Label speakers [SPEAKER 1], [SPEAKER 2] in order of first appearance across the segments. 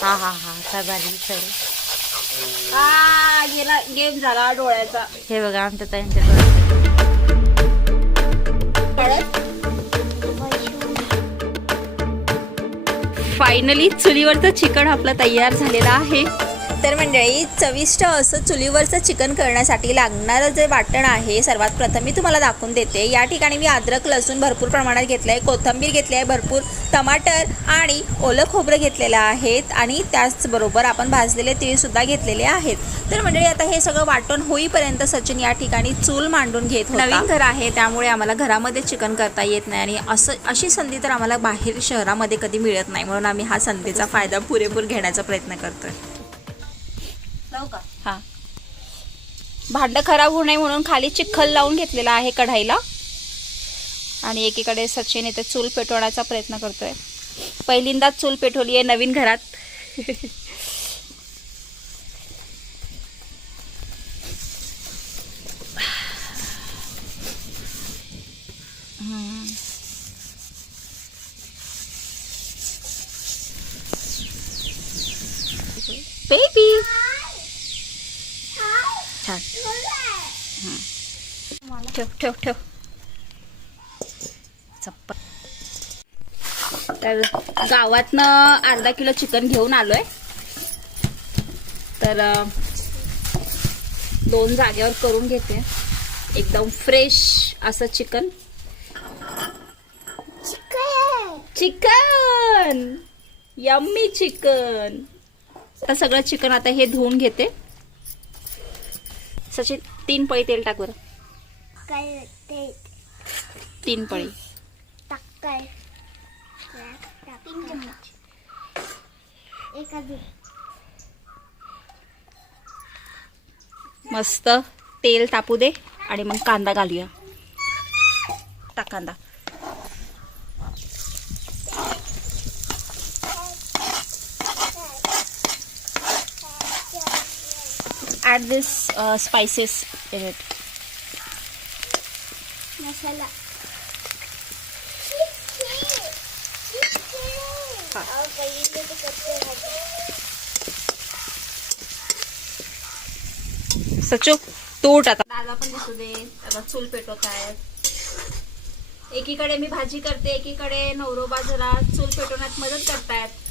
[SPEAKER 1] हा हा हा सदारी सर
[SPEAKER 2] आ गेला गेम झाला डोळ्याचा.
[SPEAKER 1] हे बघा आमच्या ताईंच्या
[SPEAKER 2] फायनली चुलीवरचं चिकन आपलं तयार झालेलं आहे. तर मंडळी चविष्ट असं चुलीवरचं चिकन करण्यासाठी लागणारं जे वाटण आहे सर्वात प्रथम मी तुम्हाला दाखवून देते. या ठिकाणी मी अद्रक लसूण भरपूर प्रमाणात घेतलं आहे कोथिंबीर घेतली आहे भरपूर टमाटर आणि ओलं खोबरं घेतलेलं आहेत आणि त्याचबरोबर आपण भाजलेले तीळसुद्धा घेतलेले आहेत. तर मंडळी आता हे सगळं वाटण होईपर्यंत सचिन या ठिकाणी चूल मांडून घेत नवीन घर आहे त्यामुळे आम्हाला घरामध्ये चिकन करता येत नाही आणि असं अशी संधी तर आम्हाला बाहेर शहरामध्ये कधी मिळत नाही म्हणून आम्ही हा संधीचा फायदा पुरेपूर घेण्याचा प्रयत्न करतोय. हा. भांडं खराब होऊ नये म्हणून खाली चिखल लावून घेतलेला आहे कढाईला. आणि एकीकडे सचिन इथे चूल पेटवण्याचा प्रयत्न करतोय. पहिल्यांदाच चूल पेटवली आहे नवीन घरात. छान. ठेव ठेव ठेव. चप्पल. तर गावातनं अर्धा किलो चिकन घेऊन आलोय. तर दोन जागेवर करून घेते. एकदम फ्रेश असं चिकन. चिकन! Yummy chicken! आता सगळं चिकन आता हे धुवून घेते. सचिन तीन पळी तेल टाक बरं.
[SPEAKER 3] काय ते
[SPEAKER 2] तीन पळी.
[SPEAKER 3] तीन चम्मच.
[SPEAKER 2] मस्त तेल तापू दे आणि मग कांदा घालूया. टाक कांदा. इन इट
[SPEAKER 3] मसाला
[SPEAKER 2] हा.
[SPEAKER 3] अहो, बघितलं तर कसं झालं.
[SPEAKER 2] सचू तू उठ आता. दादा पण दिसू दे. आता चूल पेटवत आहेत एकीकडे मी भाजी करते एकीकडे नवरोबा जरा चूल पेटवण्यात मदत करतायत.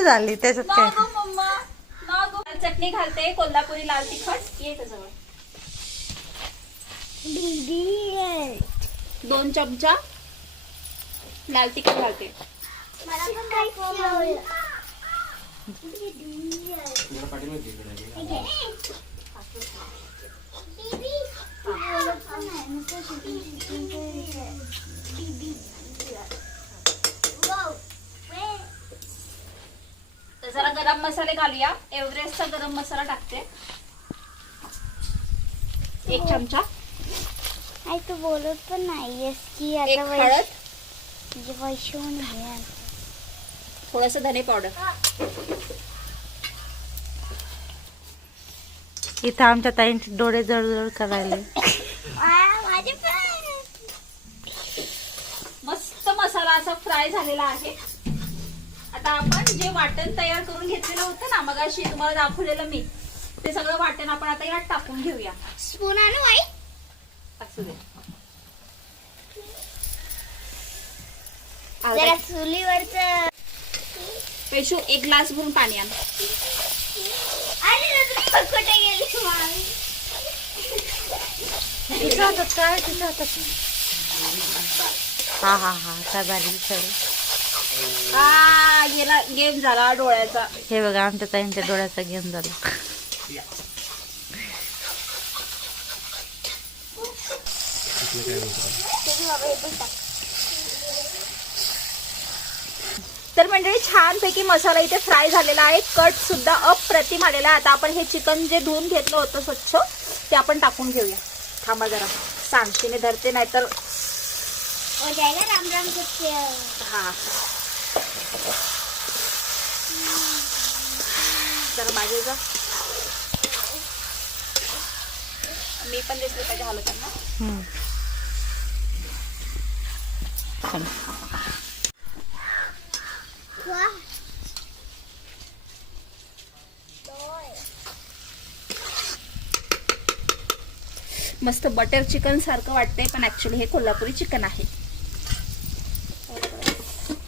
[SPEAKER 1] तिची तिची झाली त्याच्यात
[SPEAKER 2] ना
[SPEAKER 1] काय?
[SPEAKER 2] गं मम्मा ना गं चटणी घालते कोल्हापुरी लाल तिखट. ये जवळ
[SPEAKER 3] दीदी आहे.
[SPEAKER 2] दोन चमचा लाल तिखट घालते
[SPEAKER 3] मला पण दाखव. दीदी आहे. हे घे. दीदी. तू बोलत पण नाही. नुसतं shooting, shooting करायचं. दीदी. Wow. वे.
[SPEAKER 2] तर जरा गरम मसाले घालूया. एव्हरेस्टचा गरम मसाला टाकते. एक चमचा.
[SPEAKER 3] आई तू बोलत पण नाहीयेस की
[SPEAKER 2] एक
[SPEAKER 3] आता
[SPEAKER 2] हळद.
[SPEAKER 3] वैश- म्हणजे
[SPEAKER 2] थोडस धने पावडर.
[SPEAKER 1] इथं आमच्या ताईंचे डोळे जळजळ करायले.
[SPEAKER 3] माझे पण.
[SPEAKER 2] मस्त मसाला असा फ्राय झालेला आहे. आता आपण जे वाटण तयार करून घेतलेलं होतं ना मग अशी तुम्हाला दाखवलेलं मी ते सगळं वाटण आपण आता यात टाकून घेऊया.
[SPEAKER 3] स्पून आणू आई.
[SPEAKER 2] असू दे.
[SPEAKER 3] जरा चुलीवरच.
[SPEAKER 2] पेशू एक ग्लास भरून पाणी आण.
[SPEAKER 3] कुठे गेली
[SPEAKER 1] हातात काय तिच्या हातात हा हा हा सदारी सर
[SPEAKER 2] आ गेला गेम झाला डोळ्याचा.
[SPEAKER 1] हे बघा आमच्या ताईंच्या डोळ्याचा गेम झाला.
[SPEAKER 3] हे.
[SPEAKER 2] तर मंडळी छानपैकी मसाला इथे फ्राय झालेला आहे. कट सुद्धा अप्रतिम आलेला आहे. आता आपण हे चिकन जे धुवून घेतलं होतं स्वच्छ ते आपण टाकून घेऊया. थांबा जरा. सांगशीने धरते नाहीतर
[SPEAKER 3] हो. तर राम
[SPEAKER 2] जरा मागे जा. मी पण दिसले पाहिजे हलवताना मस्त बटर चिकन सारखं वाटतंय पण ऍक्च्युली हे कोल्हापुरी चिकन आहे.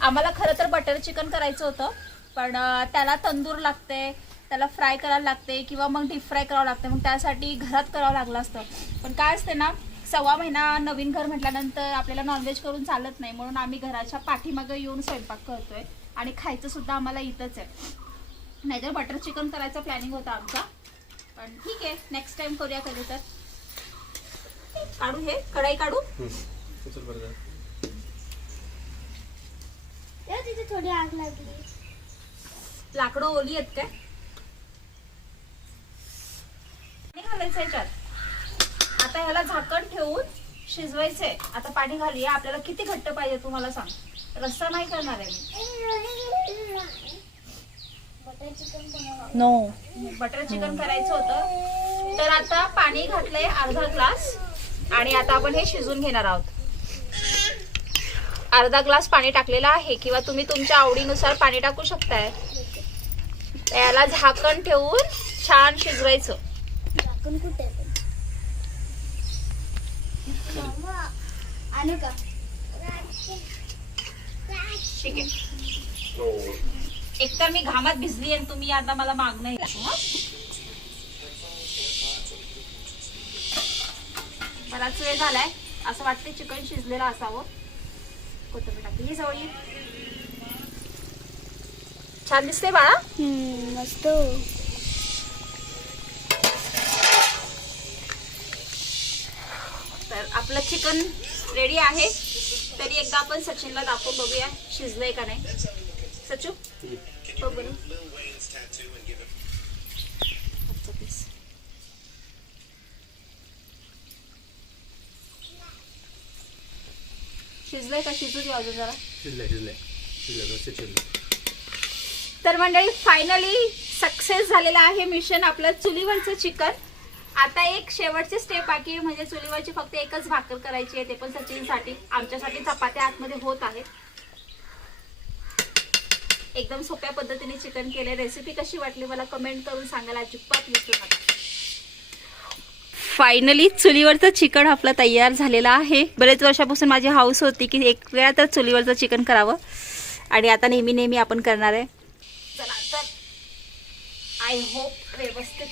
[SPEAKER 2] आम्हाला खरं तर बटर चिकन करायचं होतं पण त्याला तंदूर लागते त्याला फ्राय करायला लागते किंवा मग डीप फ्राय करावं लागते मग त्यासाठी घरात करावं लागलं असतं. पण काय असते ना सव्वा महिना नवीन घर म्हटल्यानंतर आपल्याला नॉनव्हेज करून चालत नाही म्हणून आम्ही घराच्या पाठीमागं येऊन स्वयंपाक करतोय आणि खायचं सुद्धा आम्हाला इथंच आहे. नाहीतर बटर चिकन करायचा प्लॅनिंग होता आमचा. पण ठीक आहे नेक्स्ट टाइम करूया कधी तर. काढू हे कढाई काढू?
[SPEAKER 3] तेव्हा तिथे थोडी आग लागली.
[SPEAKER 2] लाकडं ओली आहेत काय? पाणी घालायचं याच्यात. आता ह्याला झाकण ठेवून शिजवायचंय. आता पाणी घालूया. आपल्याला किती घट्ट पाहिजे तुम्हाला सांग. रस्सा नाही करणार आहे
[SPEAKER 3] बटर चिकन बनवा
[SPEAKER 1] नो
[SPEAKER 2] मी बटर चिकन करायचं होतं. तर आता पाणी घातलंय अर्धा ग्लास. आणि आता आपण हे शिजून घेणार आहोत. अर्धा ग्लास पाणी टाकलेलं आहे किंवा तुम्ही तुमच्या आवडीनुसार पाणी टाकू शकताय. याला झाकण ठेवून छान शिजवायचं.
[SPEAKER 3] झाकण कुठे आहे? पण? मामा, आणू का?
[SPEAKER 2] ठीक आहे एकतर मी घामात भिजली आणि तुम्ही आता मला मागणं? बराच वेळ झालाय. असं वाटतंय चिकन शिजलेलं असावं. कोथिंबीर टाकली जवळ. छान दिसते बाळा.
[SPEAKER 3] मस्त.
[SPEAKER 2] तर आपलं चिकन रेडी आहे. तरी एकदा आपण सचिनला दाखवून बघूया शिजलंय का नाही. सचू बघ शिजलंय का? शिजू दे अजून जरा.
[SPEAKER 4] व्यवस्थित शिजले
[SPEAKER 2] तर मंडळी फायनली सक्सेस झालेलं आहे मिशन आपलं चुलीवरचं चिकन. आता एक शेवटची स्टेप बाकी आहे, म्हणजे चुलीवरची फक्त एकच भाकर करायची आहे ते पण सचिनसाठी. आमच्यासाठी चपात्या आतमध्ये होत आहेत. एकदम सोप्या पद्धतीने चिकन केले रेसिपी कशी वाटली मला कमेंट करून सांगायला अजिबात विसरू नका. फायनली चुलीवरचं चिकन आपलं तयार झालेलं आहे. बरेच वर्षापासून माझी हाऊस होती की एक वेळा तर चुलीवरचं चिकन करावं. आणि आता नेहमी नेहमी आपण करणार आहे. चला तर आय होप व्यवस्थित.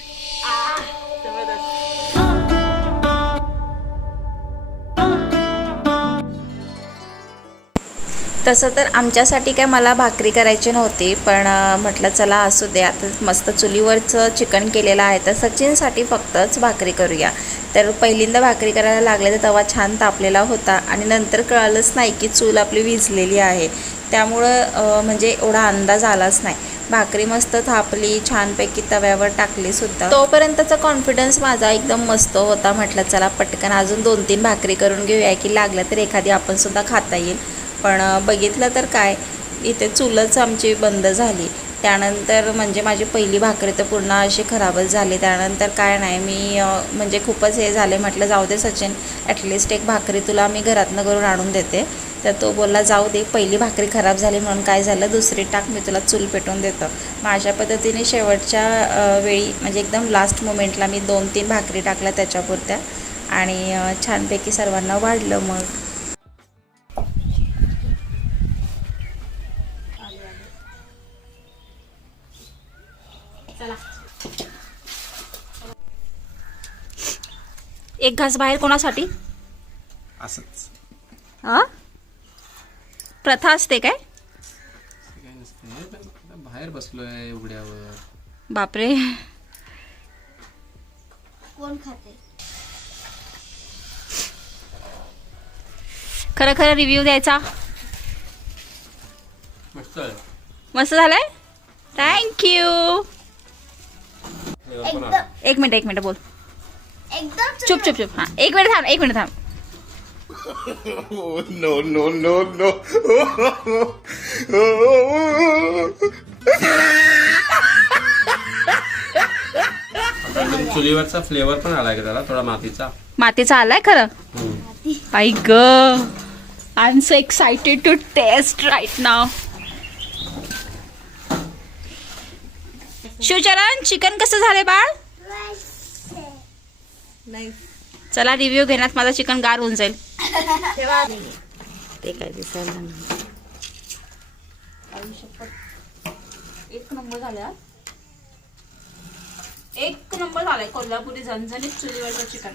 [SPEAKER 2] तसं तर आमच्यासाठी काय मला भाकरी करायची नव्हती पण म्हटलं चला असू दे आता मस्त चुलीवरचं चिकन केलेलं आहे तर सचिनसाठी फक्तच भाकरी करूया. तर पहिल्यांदा भाकरी करायला लागले तर तवा छान तापलेला होता आणि नंतर कळालंच नाही की चूल आपली विझलेली आहे. त्यामुळं म्हणजे एवढा अंदाज आलाच नाही. भाकरी मस्त थापली छानपैकी तव्यावर टाकली सुद्धा. तोपर्यंतचा कॉन्फिडन्स माझा एकदम मस्त होता. म्हटलं चला पटकन अजून दोन तीन भाकरी करून घेऊया की लागलं तर एखादी आपण सुद्धा खाता येईल. पण बघितलं तर काय इथे चूलच आमची बंद झाली. त्यानंतर म्हणजे माझी पहिली भाकरी तर पूर्ण अशी खराबच झाली. त्यानंतर काय नाही मी म्हणजे खूपच हे झाले. म्हटलं जाऊ दे सचिन ॲटलिस्ट एक भाकरी तुला मी घरातनं करून आणून देते. तर तो बोलला जाऊ दे पहिली भाकरी खराब झाली म्हणून काय झालं? दुसरी टाक मी तुला चूल पेटवून देतो. मग अशा पद्धतीने शेवटच्या वेळी म्हणजे एकदम लास्ट मोमेंटला मी दोन तीन भाकरी टाकल्या त्याच्यापुरत्या. आणि छानपैकी सर्वांना वाढलं मग. एक घास बाहेर कोणासाठी?
[SPEAKER 4] असंच.
[SPEAKER 2] हा? प्रथा असते काय?
[SPEAKER 4] नसते बाहेर बसलोय उघड्यावर.
[SPEAKER 2] बापरे.
[SPEAKER 3] कोण खाते?
[SPEAKER 2] खरं खरं रिव्ह्यू द्यायचा.
[SPEAKER 4] मस्त आहे.
[SPEAKER 2] मस्त झालाय? थँक्यू
[SPEAKER 3] एकदम.
[SPEAKER 2] एक मिनिट एक मिनिट बोल. चुप चुप चुप. हां एक मिनिट थांब एक मिनिट थांब.
[SPEAKER 5] Oh, no, no, no, no.
[SPEAKER 4] आता चुलीवरचा फ्लेवर पण आलाय का त्याला? थोडा मातीचा?
[SPEAKER 2] मातीचा आलाय खरं. आई ग. I am so excited to taste right now Shivcharan chicken कसं झालंय बाळ? चला रिव्ह्यू घेण्यात माझा चिकन गार होऊन जाईल.
[SPEAKER 1] ते काय दिसायला नाही.
[SPEAKER 2] एक नंबर झाला. एक नंबर झालाय कोल्हापुरी झणझणीत चुलीवरचं चिकन.